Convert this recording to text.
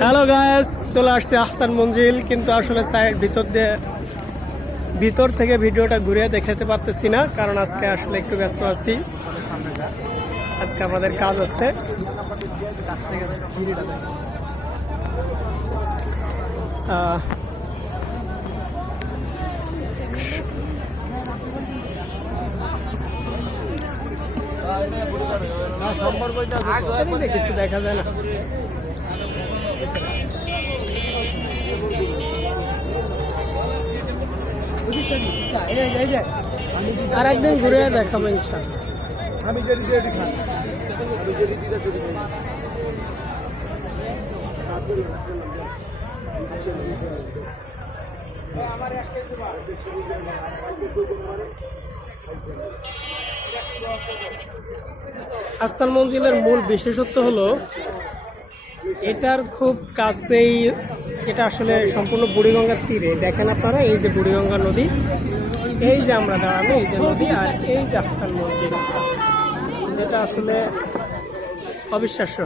Hello guys, চলে আসছে আহসান মঞ্জিল, কিন্তু আসলে সাইড ভিতর থেকে ভিডিওটা ঘুরে দেখাতে পারতেছি না, কারণ আজকে আসলে একটু ব্যস্ত আছি। আজকে আমাদের কাজ আছে। কিছু দেখা যায় না। আর একদিন ঘুরে দেখাবো ইনশাআল্লাহ। আহসান মঞ্জিলের মূল বিশেষত্ব হলো এটার খুব কাছেই, এটা আসলে সম্পূর্ণ বুড়িগঙ্গার তীরে। দেখেন আপনারা, এই যে বুড়িগঙ্গা নদী, এই যে আমরা দাঁড়ানো, এই যে নদী, আর এই যে আহসান মঞ্জিল, যেটা আসলে অবিশ্বাস্য।